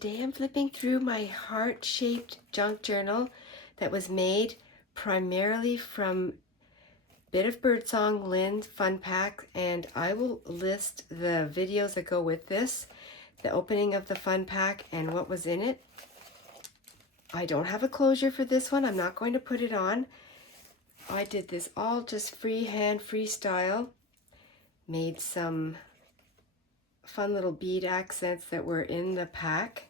Today I'm flipping through my heart-shaped junk journal that was made primarily from Bit of Birdsong Lynn's Fun Pack, and I will list the videos that go with this, the opening of the Fun Pack and what was in it. I don't have a closure for this one. I'm not going to put it on. I did this all just freehand, freestyle. Made some fun little bead accents that were in the pack.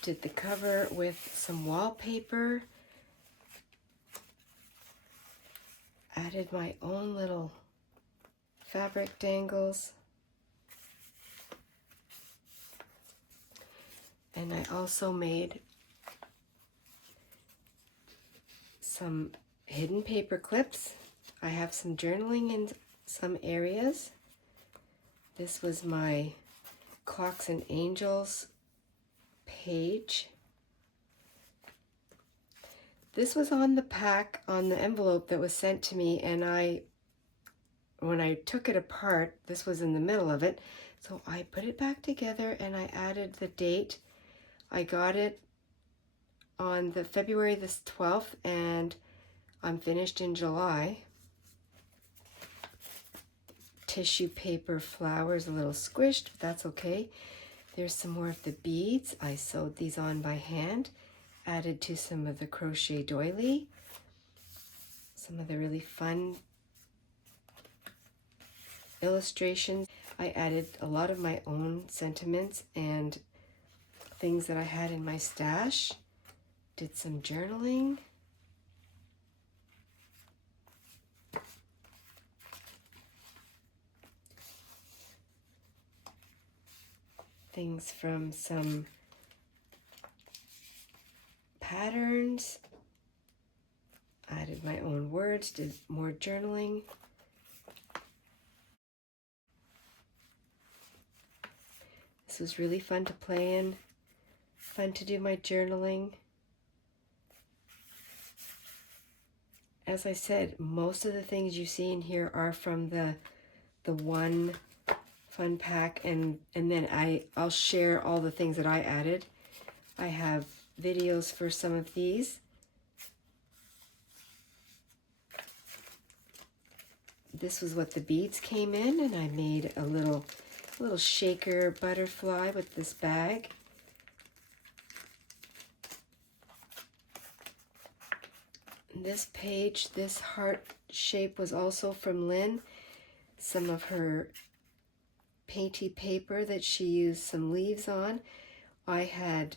Did the cover with some wallpaper. Added my own little fabric dangles. And I also made some hidden paper clips. I have some journaling in some areas. This was my Clocks and Angels page. This was on the pack, on the envelope that was sent to me, and when I took it apart, this was in the middle of it, so I put it back together and I added the date. I got it on the February the 12th, and I'm finished in July. Tissue paper flowers, a little squished, but that's okay. There's some more of the beads. I sewed these on by hand, added to some of the crochet doily, some of the really fun illustrations. I added a lot of my own sentiments and things that I had in my stash. Did some journaling. Things from some patterns. Added my own words, did more journaling. This was really fun to play in, fun to do my journaling. As I said, most of the things you see in here are from the one Fun Pack, and then I'll share all the things that I added. I have videos for some of these. This was what the beads came in, and I made a little shaker butterfly with this bag. This page, this heart shape, was also from Lynn. Some of her painty paper that she used some leaves on. I had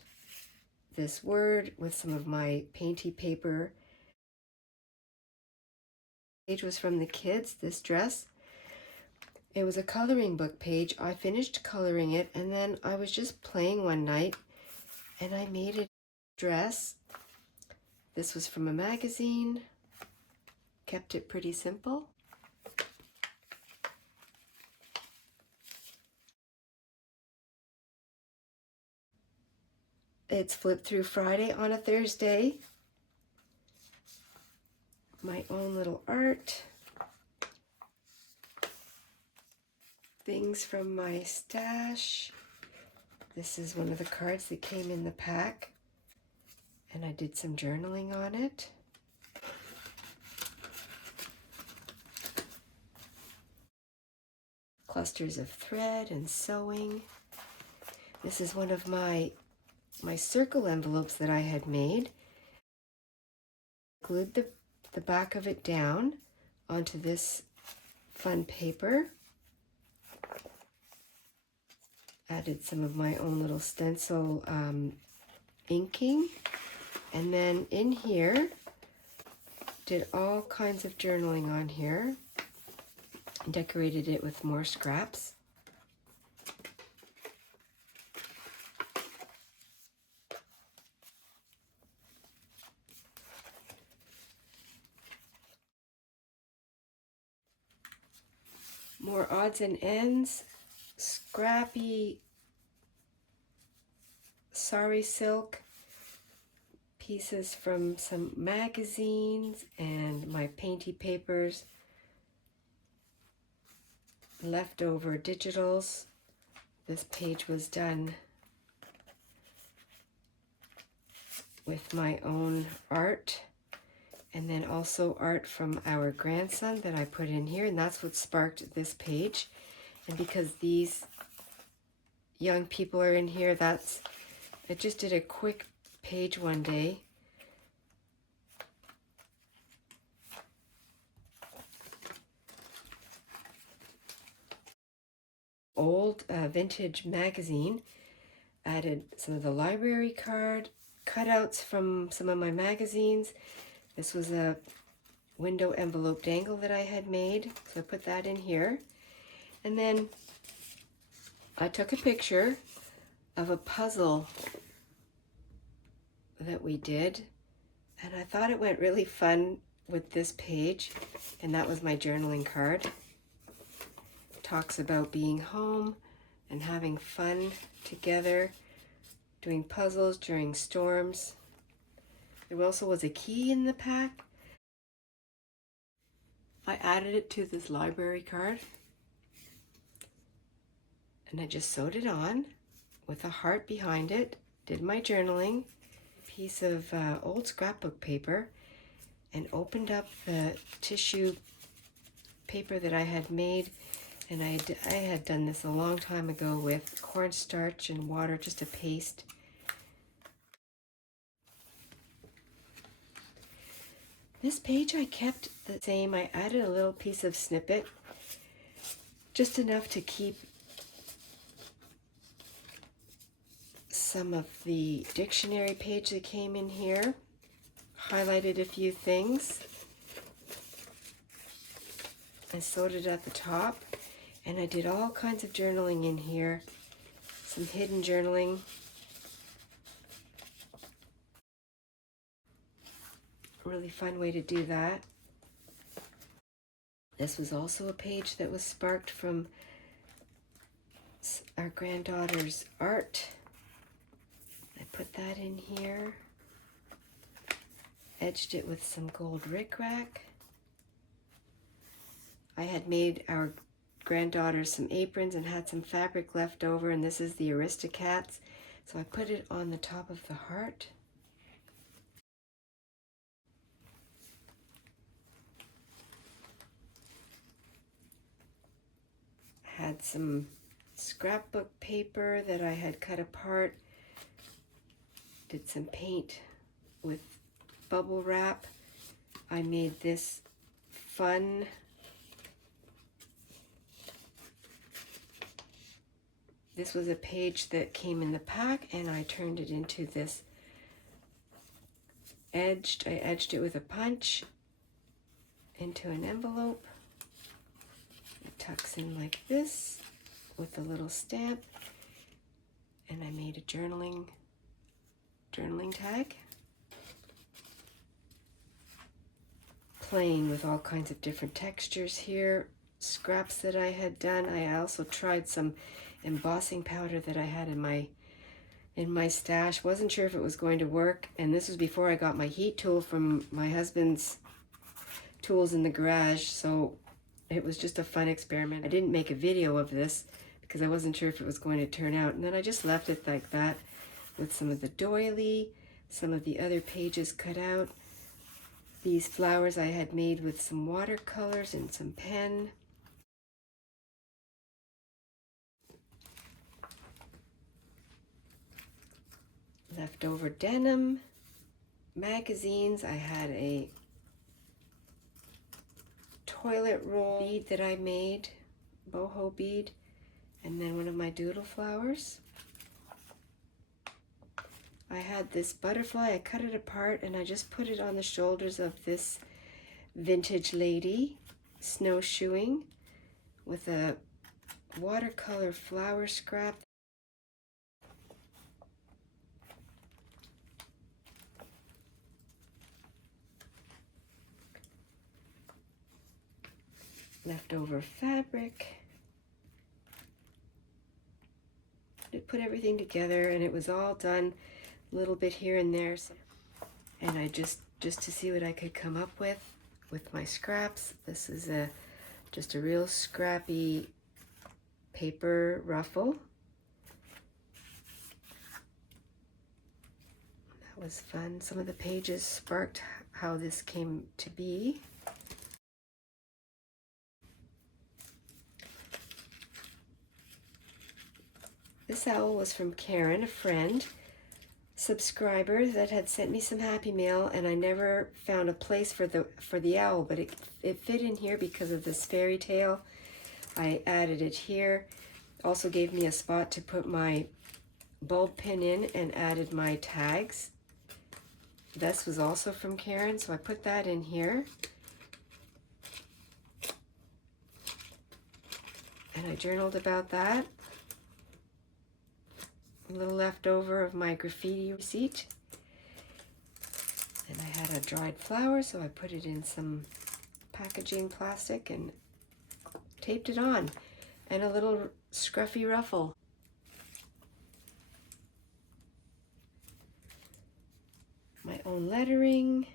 this word with some of my painty paper. Page was from the kids, this dress. It was a coloring book page. I finished coloring it, and then I was just playing one night and I made a dress. This was from a magazine. Kept it pretty simple. It's flipped through Friday on a Thursday. My own little art. Things from my stash. This is one of the cards that came in the pack, and I did some journaling on it. Clusters of thread and sewing. This is one of my circle envelopes that I had made. Glued the back of it down onto this fun paper. Added some of my own little stencil inking. And then in here, did all kinds of journaling on here. Decorated it with more scraps. More odds and ends, scrappy sari silk pieces from some magazines and my painty papers, leftover digitals, This page was done with my own art, and then also art from our grandson that I put in here, and that's what sparked this page. And because these young people are in here, I just did a quick page one day. Old vintage magazine. Added some of the library card cutouts from some of my magazines. This was a window envelope dangle that I had made, so I put that in here. And then I took a picture of a puzzle that we did, and I thought it went really fun with this page, and that was my journaling card. It talks about being home and having fun together, doing puzzles during storms. There also was a key in the pack. I added it to this library card, and I just sewed it on with a heart behind it, did my journaling, piece of old scrapbook paper, and opened up the tissue paper that I had made. And I had done this a long time ago with cornstarch and water, just a paste. This page I kept the same. I added a little piece of snippet, just enough to keep some of the dictionary page that came in here. Highlighted a few things. I sewed it at the top, and I did all kinds of journaling in here. Some hidden journaling. A really fun way to do that. This was also a page that was sparked from our granddaughter's art. I put that in here. Edged it with some gold rickrack. I had made our granddaughter some aprons and had some fabric left over, and this is the Aristocats, so I put it on the top of the heart. Had some scrapbook paper that I had cut apart. Did some paint with bubble wrap. I made this fun this was a page that came in the pack, and I turned it into this I edged it with a punch into an envelope. It tucks in like this with a little stamp, and I made a journaling tag. Playing with all kinds of different textures here, scraps that I had done. I also tried some embossing powder that I had in my stash. Wasn't sure if it was going to work, and this was before I got my heat tool from my husband's tools in the garage, so it was just a fun experiment. I didn't make a video of this because I wasn't sure if it was going to turn out, and then I just left it like that with some of the doily, some of the other pages cut out. These flowers I had made with some watercolors and some pen. Leftover denim, magazines. I had a toilet roll bead that I made, boho bead, and then one of my doodle flowers. I had this butterfly. I cut it apart and I just put it on the shoulders of this vintage lady snowshoeing with a watercolor flower scrap. Leftover fabric. I put everything together, and it was all done a little bit here and there. And I just to see what I could come up with my scraps. This is just a real scrappy paper ruffle. was fun. Some of the pages sparked how this came to be. This owl was from Karen, a friend, subscriber that had sent me some happy mail, and I never found a place for the owl, but it fit in here because of this fairy tale. I added it here. Also gave me a spot to put my bulb pin in and added my tags. This was also from Karen, so I put that in here. And I journaled about that. A little leftover of my graffiti receipt. And I had a dried flower, so I put it in some packaging plastic and taped it on. And a little scruffy ruffle. My own lettering.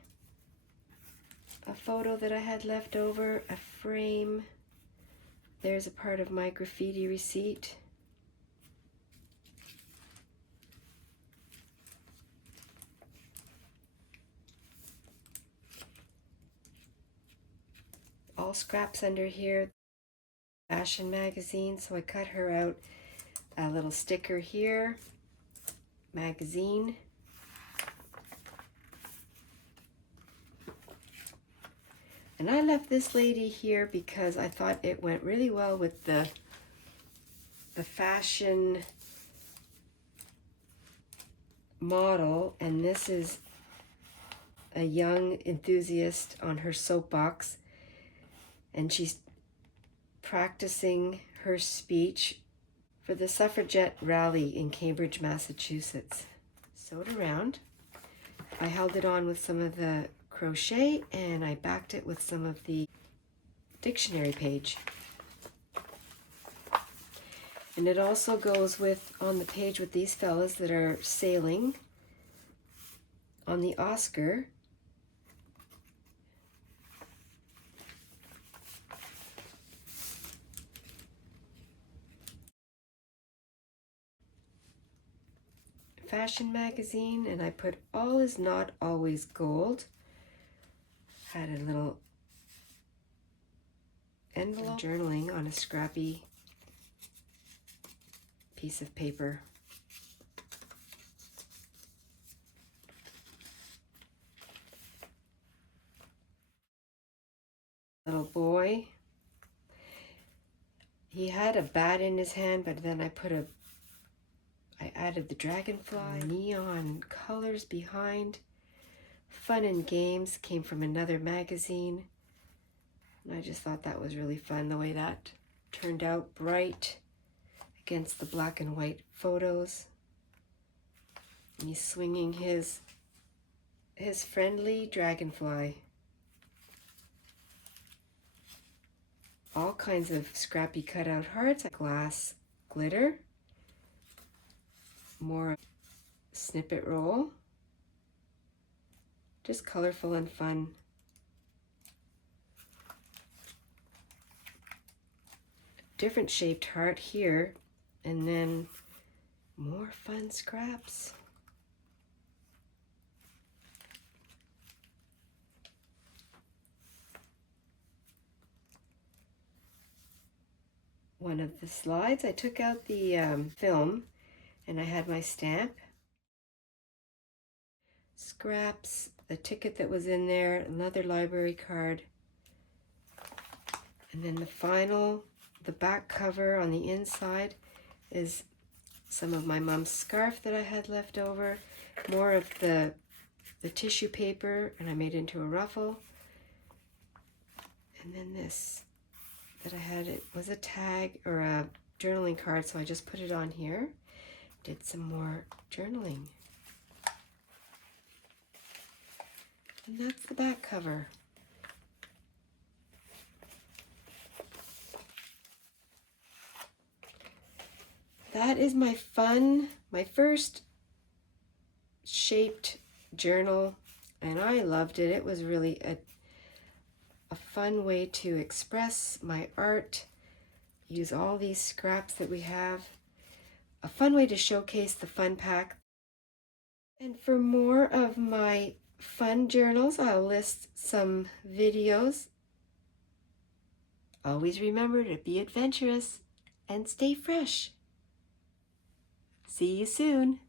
A photo that I had left over, a frame. There's a part of my graffiti receipt. All scraps under here. Fashion magazine, so I cut her out a little sticker here. Magazine. And I left this lady here because I thought it went really well with the fashion model, and this is a young enthusiast on her soapbox, and she's practicing her speech for the suffragette rally in Cambridge, Massachusetts. Sewed around. I held it on with some of the crochet, and I backed it with some of the dictionary page. And it also goes with on the page with these fellas that are sailing on the Oscar. Fashion magazine, and I put all is not always gold. Had a little envelope journaling on a scrappy piece of paper. Little boy. He had a bat in his hand, but then I added the dragonfly, neon colors behind. Fun and games came from another magazine. And I just thought that was really fun, the way that turned out, bright against the black and white photos. And he's swinging his friendly dragonfly. All kinds of scrappy cutout hearts, glass glitter, more snippet roll, just colorful and fun. Different shaped heart here, and then more fun scraps. One of the slides, I took out the film, and I had my stamp. Scraps, the ticket that was in there, another library card. And then the back cover on the inside is some of my mom's scarf that I had left over. More of the tissue paper, and I made it into a ruffle. And then this that I had, it was a tag or a journaling card, so I just put it on here. Did some more journaling. And that's the back cover. That is my first shaped journal, and I loved it. It was really a fun way to express my art, use all these scraps that we have. A fun way to showcase the fun pack And for more of my fun journals, I'll list some videos. Always remember to be adventurous and stay fresh. See you soon.